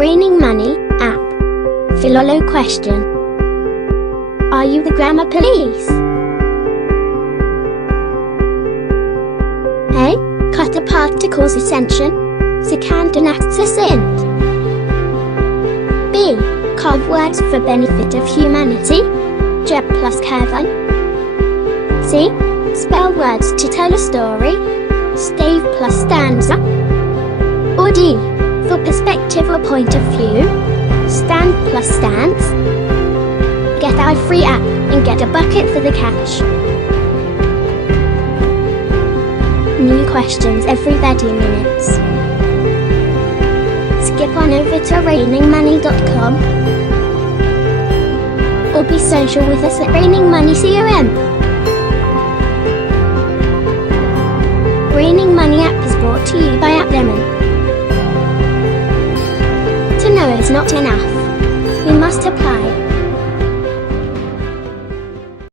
Raining Money app. PHILOLO question. Are you the grammar police? A. Cut apart to cause ascension. Secant enacts ascent. B. Carve words for benefit of humanity. Gerb plus kerven. C. Spell words to tell a story. Stave plus stanza. Or D. For perspective or point of view. Stand plus stance. Get our free app and get a bucket for the cash. New questions every 30 minutes. Skip on over to rainingmoney.com or be social with us at Raining Money CRM. Raining Money app is brought to you by AppLemon. To know is not enough.